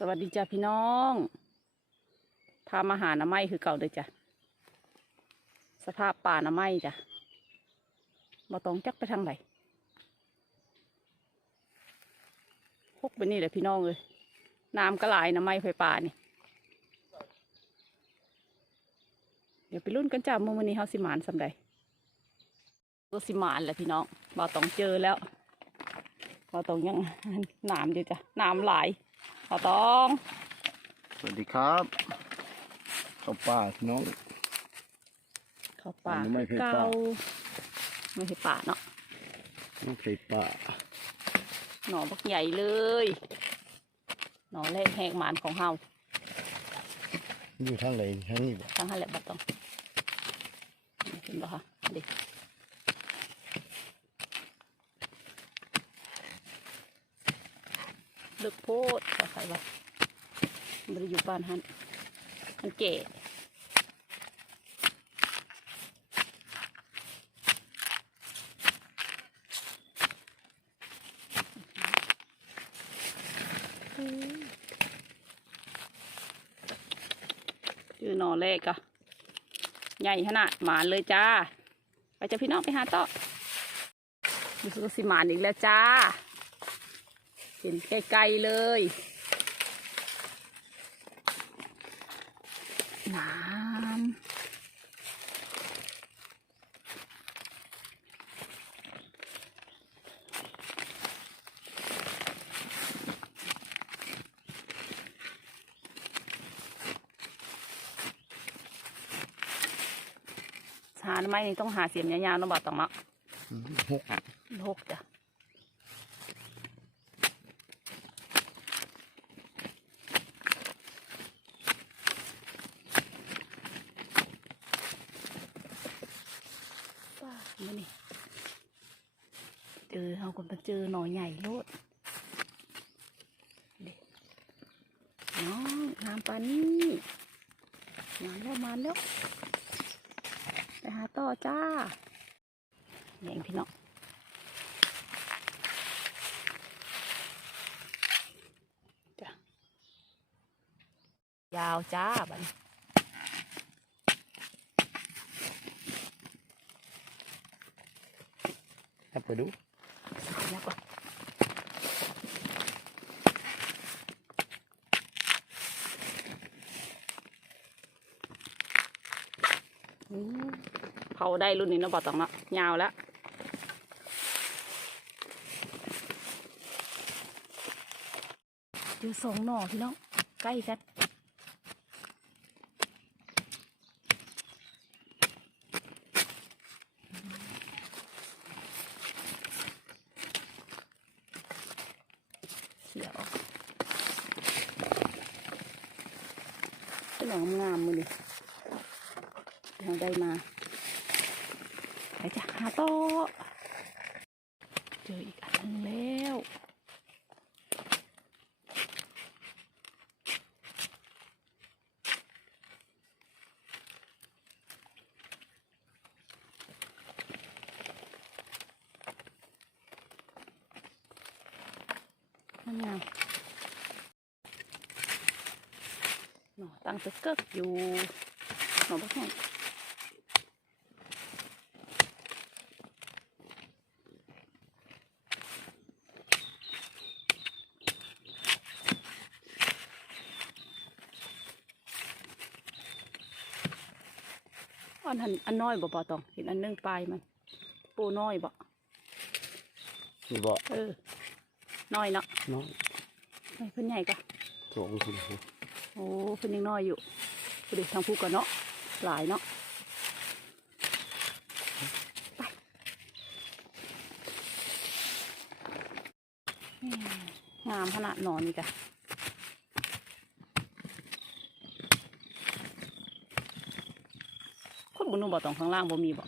สวัสดีจ้าพี่น้อง พามาหาหน้ำไม้คือเก่าเลยจ้ะ สภาพป่าหน้ำไม้จ้ะมาตองจักไปทางไหนพกไปนี่แหละพี่น้องเลยน้ำก็หลายหน้ำไม้ไฟป่านี่ เดี๋ยวไปรุ่นกันจ้ามื่อวันนี้เฮาสิมานสำใดก็สิมานแหละพี่น้องบ่ต้องเจอแล้วบ่ต้องยังน้ำอยู่จ้ะน้ำหลา ยบ่ต้อง สวัสดีครับข้าวป่าพี่น้อง เข้าป่าอันนี้ไม่ใช่เก่าป่าไม่ใช่ป่าเนาะน้องไข่ป่าหน่อบักใหญ่เลย หน่อแรกแหกหมานของเฮาอยู่ทางไหนทางนี้บ่ทั้งหันแหละบ่ต้องเห็นบ่คะเด็กเลิกโพ ดว่าใครว่าไม่ได้อยู่บ้านฮันมันเก๋ชื่อหนอแรกอะใหญ่ขนาดหมานเลยจ้า ไปจะพี่น้องไปหาต่อรู้สึกว่าสิหมานอีกแล้วจ้า เห็นไกลๆเลย น้ำหาทำไมนี่ต้องหาเสียมยาวๆเนาะบ่ต้องเนาะอืมหกหกจ้ะป้ามื่อนี่เจอเขาคนมาเจอหน่อใหญ่โลดเด็น้องงามปานนี้มาแล้วมาแล้วไปหาต่อ จ้าแย่งพี่น้องจ้ะยาวจ้าบัดนครับไปดูแล้วก็อืม เผาได้รุ่นนี้นะบ่ต้องเนาะยาวแล้วเจอสองหน่อพี่น้องใกล้กันเขียวเป็นหนองงามมือนี่เราได้มา ไปจ้ะหาโต๊ะเจออีกอันนึงแล้วงามหน่อตั้งตึกเกิกอยู่หน่อบักแห้ง อันหันอันน้อยบ่ปอตอง เห็นอันหนึงปลายมัน ปูน้อยบ่นี่บ่เออ น้อยเนาะน้องไม่เพิ่นใหญ่ก็สองคนโอ้เพิ่นยังน้อยอยู่พอดีทางผู้กันเนาะ หลายเนาะไปนี่งามขนาดหนอนนี่จ้ะคน บนนุ่มบ่ตองข้างล่างบ่มีบ่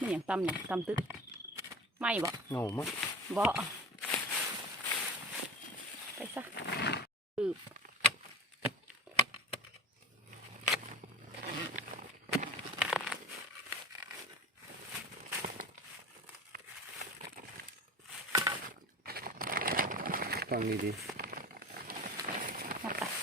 มันอย่างตำเนี่ยตำตึกไม่บ่เงามั้งบ่ไปซะอืบฟังดีดี นับไปๆ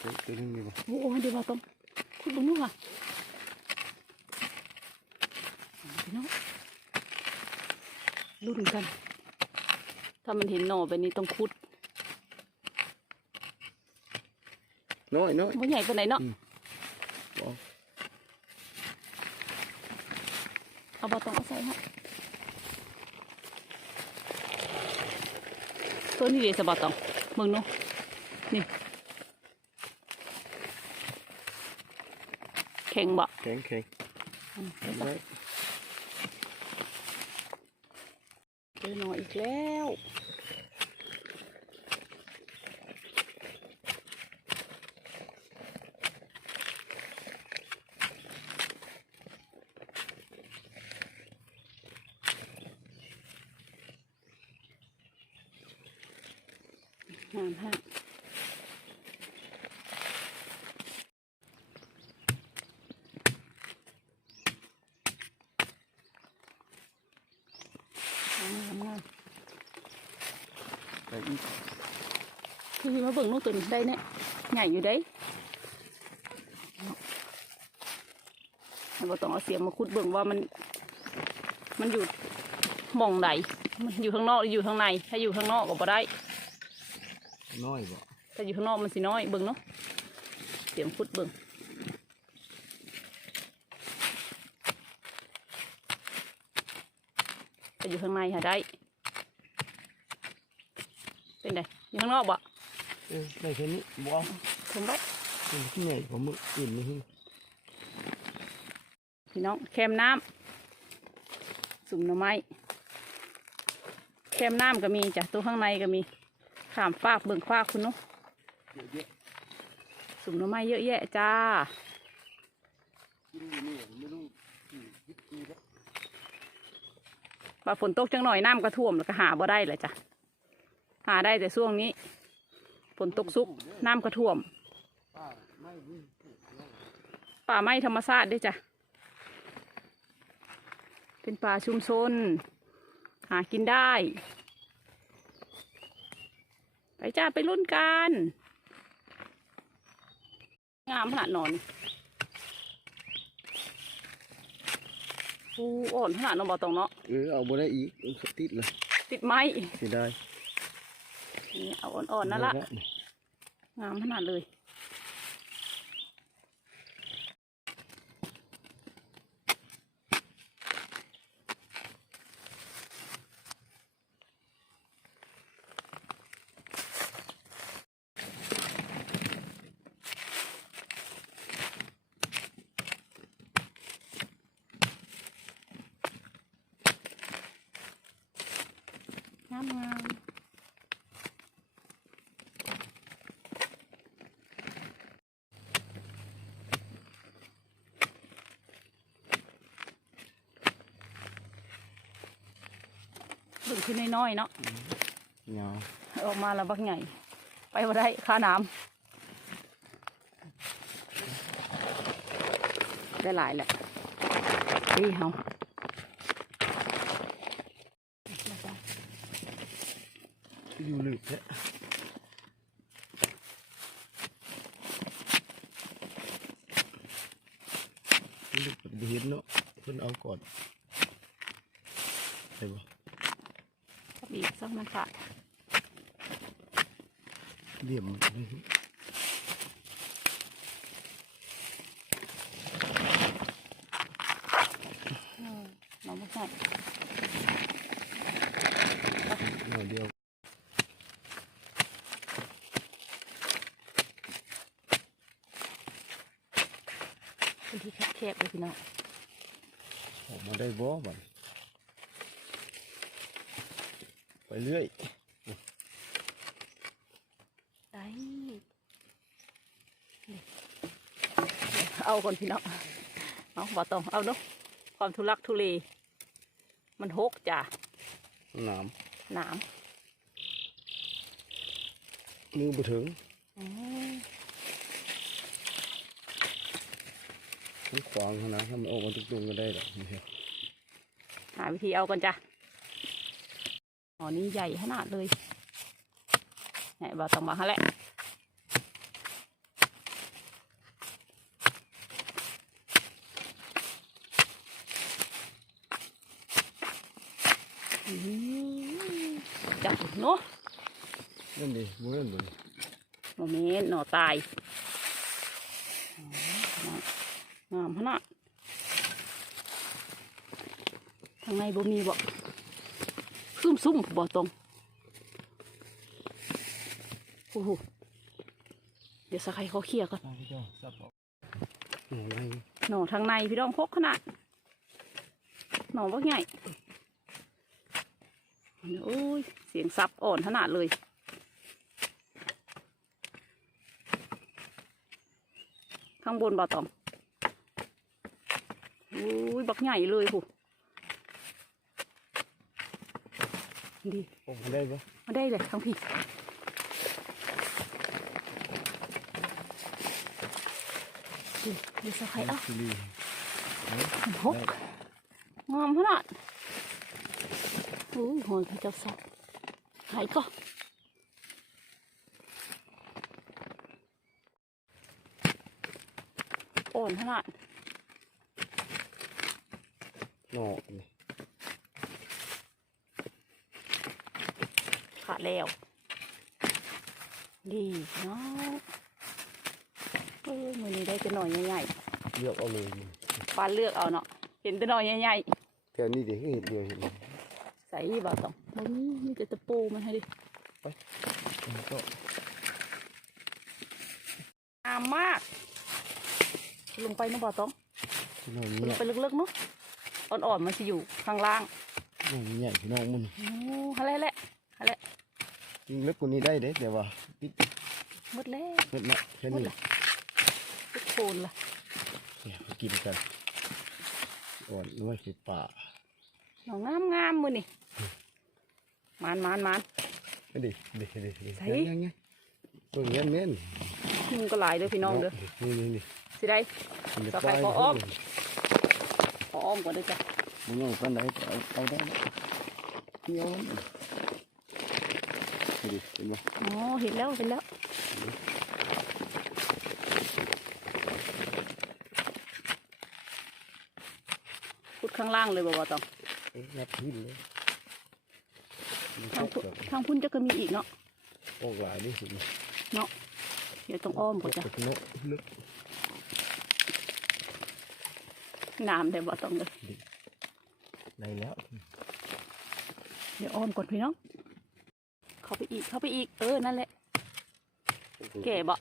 เฮ้ย ตัวนึงมีบ่โอ้โหเดี๋ยวเราต้องคุดบนนู้นค่ะพี่น้องรุ่นกัน ถ้ามันเห็นหน่อแบบนี้ต้องคุดน้อยน้อยมันใหญ่ปานไหนเนาะเอาบอต้องเอาใส่ฮะตัวนี้เดี๋ยวจะบอต้องมึงเนาะนี่ แข็งบ่แข็งแข็งอืมเอาได้ใส่เจอหน่ออีกแล้วงามฮะงามงามงาม ไป อีกคือมาเบิ่งนกตัวนี้ได้เนี่ยใหญ่อยู่ได้เราต้องเอาเสียมมาคุดเบิ่งว่ามัน มันอยู่หมองใดมันอยู่ข้างนอกหรืออยู่ข้างใน ถ้าอยู่ข้างนอกก็บ่ได้ น้อยบ่ถ้าอยู่ข้างนอกมันสิน้อยเบิ่งเนาะเสียมคุดเบิ่งถ้าอยู่ข้างในหาได้ เป็นไงอยู่ข้างนอกบ่เออได้แค่นี้บ่เอาถึงบ่เออที่ใหญ่กว่ามืออื่นนี่ฮึพี่น้องแคมน้ำสุ่มหน่อไม้แคมน้ำก็มีจ้ะตัวข้างในก็มีขามฟากเบิ่งฟากคุณเนาะเยอะสุ่มหน่อไม้เยอะแยะจ้าๆกินอยู่นี่ไม่รู้กี่สิบปีแล้วว่าฝนตกจังหน่อยน้ำก็ท่วมแล้วก็หาบ่ได้เลยจ้ะ หาได้แต่ช่วงนี้ฝนตกซุกน้ำก็ท่วมป้าไม่วิ่งป่าไม้ธรรมชาติด้วยจ้ะเป็นป่าชุมชน หากินได้ ไปจ้าไปรุ่นกันงามขนาดนอนฟูอ่อนขนาดนอนบอตรงเนาะเออเอาบ่ได้อีกเออติดเลยติดไม้เสียดาย นี่เอาอ่อนๆนั่นละได้งามขนาดเลย งามงาม เบิ่งขึ้นน้อยๆเนาะยาวออกมาแล้วบักใหญ่ ไปบ่ได้ค่าน้ำได้หลายแหละนี่เฮาอยู่ลึกแท้ลึกแบบเห็นเนาะเพิ่นเอาก่อนใช่ปะ บีบซัก มันขาดเหลี่ยมอืมน้องบ่ใช่หน่อยเดียวเป็นที่แคบๆเลยพี่น้องออกมาได้บ่บัด ไปเรื่อยได้เอาก่อนพี่น้องเอาบ่ต้องเอาเนาะความทุลักทุเล มันหกจ้ะหนามหนามมือไปถึงอืมมันขวางเขานะถ้ามันออกมาตุ้งๆก็ได้หรอกไม่ใช่หาวิธีเอากันจ้ะ อ๋อนี่ใหญ่ขนาดเลยไหนบอกต้องมาฮะแหละอืมจับเนาะนั่นดิมือนั่นเลยโมเมนต์หน่อตายอ๋องามขนาดทางในบ่มีบ่ ซุ่มซุ่มบ่ตรงโอ้โหเดี๋ยวสักใครเขาเคลียร์ก่อนพี่เจ้าจับออกหนองไงหน่อทางในพี่น้องพกขนาดหน่อว่าใหญ่โอ้ย เสียงซับอ่อนขนาดเลยข้างบนบ่อตองโอ้ย บักใหญ่เลยผู้ ดีออกมาได้ปะมาได้เลยทั้งพี่ดีดีสักใครเอ้าซีรีส์หกงามขนาดโอ้ยหอยพระเจ้าสัตว์หายก็อ่อนขนาดหนอกนี่ ขาด แล้ว ดีเนาะเออมือนี้ได้จะหน่อยใหญ่เลือกเอาเลยนี่ๆปานเลือกเอาเนาะเห็นแต่หน่อยใหญ่แถวนี้เดี๋ยวให้เห็นเดียวเห็นไหมๆใส่บ่าต้องบ่มีมีแต่ตะปูมันให้ดิมันก็งามมาก ลงไปนะบ่าต้องหนองลนี้งไปลึกๆเนาะอ่อนๆมันจะอยู่ข้างล่างหนองใหญ่พี่น้องมัน โอ้ฮัลแหละฮัลแหละจ ริงเล็กกว่านี้ได้เด้แต่ว่าปิดหมดแล้วเม็ดนะแค่หมดนี้ละทุกคนละเนี่ยมากินกันอ่อนด้วยคือป่าหนองงามงามๆมือนี่มานมานมานไม่ดิดิดิดิใส่ยังยังยังเบิ่งเงี้ยเม่นมึงก็หลายเด้อพี่น้องเด้อนี่นี่นี่สิได้มันจะต่อไปปลายขออ้อมขออ้อมก่อนเด้อจ้ะมึงเอากันไหนเอาเอาได้แล้วเที่ยวมันนี่ ดิเห็นไหมอ๋อเห็นแล้วเห็นแล้วพุดข้างล่างเลยบ่บ่ต้องเอ๊ะนับพื้นเลยมันทางตพุ่กนแบบทางพุ่นจะก็มีอีกเนาะออกหลายนี่สิมันเนาะเดี๋ยวต้องอ้อมก่อนจ้ะตกเนาะลึกน้ำแต่บ่ต้องเลยในแล้ว เดี๋ยวอ้อมก่อนพี่น้อง เข้าไปอีกเข้าไปอีก เออ นั่นแหละแก่บ่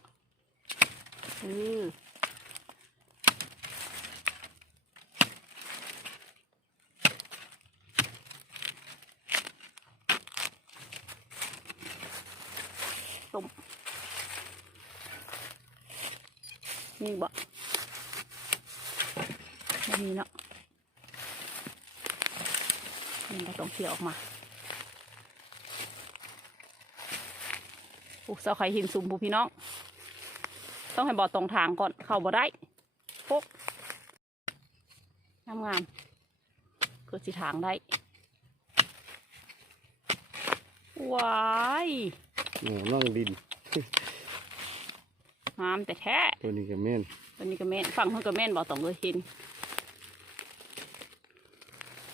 เออต้มนี่บ่ไม่มีเนาะมันก็ต้องเขี่ยออกมา อ้เสาไข่หินซุ่มผู้พี่น้อง ต้องให้บอตรงทางก่อนเข้าบ่ได้พกงามงามๆเกิดสิทางได้ว้ายโอ้นั่งดินงามแต่แท้ตัวนี้ก็แม่นวันนี้ก็แม่นฟังเพิ่นก็แม่นบอตรงเลยเห็น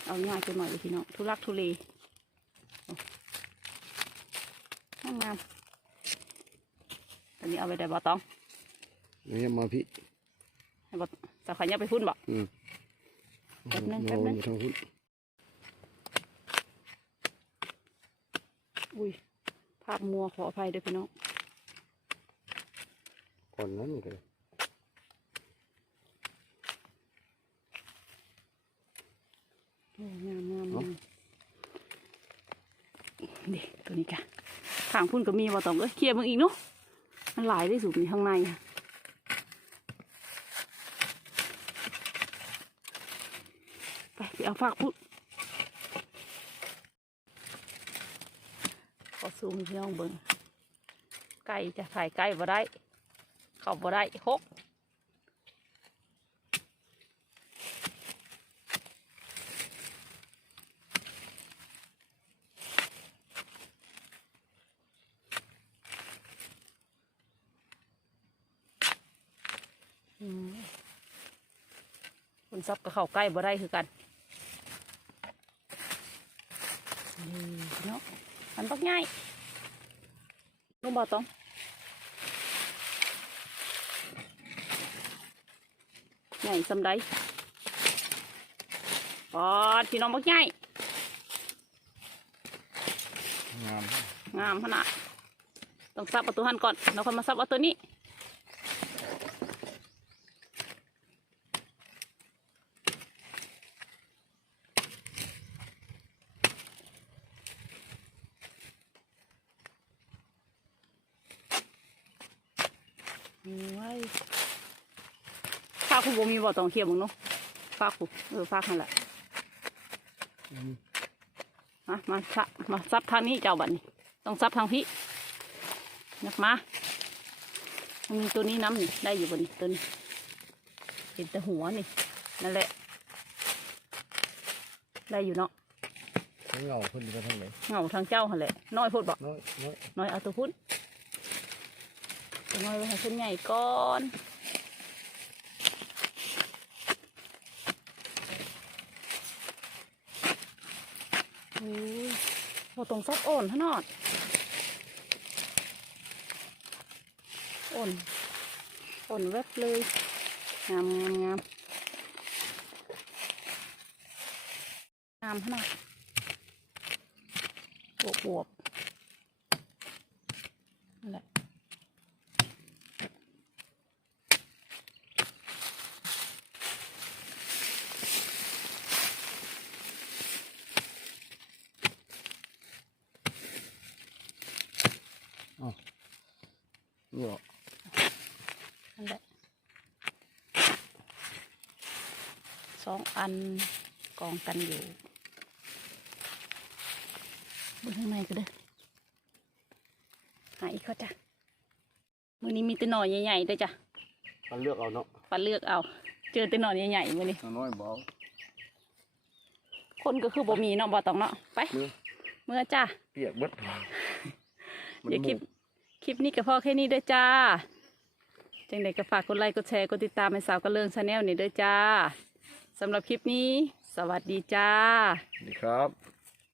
เอาง่ายไปหน่อยเลยพี่น้องทุลักทุเลงามงามๆ ตอนนี้เอาไปได้บอตองนี่มาพี่ให้บอสาขาเนี่ยไปพุ่นบ่อืมแป๊บนึงเอาแป๊บนึงอยู่ทางหุ้นอุ้ยภาพมัวขออภัยด้วยพี่น้องก่อนนั้นเลยโอ้งามงามงามนี่ตัวนี้จ้ะทางพุ่นก็มีบ่ต้องเอ้ยเคลียร์มึงอีกเนาะ มันหลได้สูสุดในข้างในไปเอาฝากพุ๊ขอซูมพี่งเบิ้งไก่จะถ่ายไก่บ่ได้ เข้าบ่ได้หก คนซับก็เข้าใกล้บ่ได้คือกันนี่เนาะมันบักง่ายนุ่มบ่ต้องใหญ่สำไดปอดพี่น้องบักใหญ่งามงามขนาดต้องซับเอาตัวหันก่อนแล้วค่อยมาซับเอาตัวนี้ โอ้ยฟ้าคูบ่มีบ่ ต้องเขียบมึงเนาะฟ้าคูเออฟ้าคันแหละมามาซับมาซับทางนี้เจ้าบัดนี้ ต้องซับทางพี่นักมามันมีตัวนี้น้ำนี่ได้อยู่บนนี้ตัวนี้เห็นแต่หัวนี่นั่นแหละ ได้อยู่เนาะทั้งเงาขึ้นไปทางไหนเงาทางเจ้าหันแหละน้อยโพูดบอกน้อยน้อยน้อยเอาตัวพุ่นตัวน้อยไว้ให้ขึ้นใหญ่ก่อน โอ้ยตรงซับโอนทนอดโอนโอนเว็บเลย งามงามงามงามขนาดบวบบวบนั่นแหละ นี่เหรอ นั่นแหละ สองอันกองกันอยู่บนข้างในก็เด้อหาอีกเขาจ้ะมือนี้มีแตัวหน่อยใหญ่ๆด้วยจ้ะมันเลือกเอาเนาะปันเลือกเอา เจอแตัวหน่อยใหญ่ๆมือนี้น้อยเบาคนก็คือบ่มีเนาะบ่ต้องเนาะไปเนื้อเมื่อจ้าเปียกเบิดเดี๋ยวคลิปคลิปนี้ก็พอแค่นี้เด้อจ้าจังใดก็ฝากกดไลค์กดแชร์กดติดตามให้สาวกระเลิงชาแนลนี่เด้อจ้า สำหรับคลิปนี้ สวัสดีจ้า สวัสดีครับ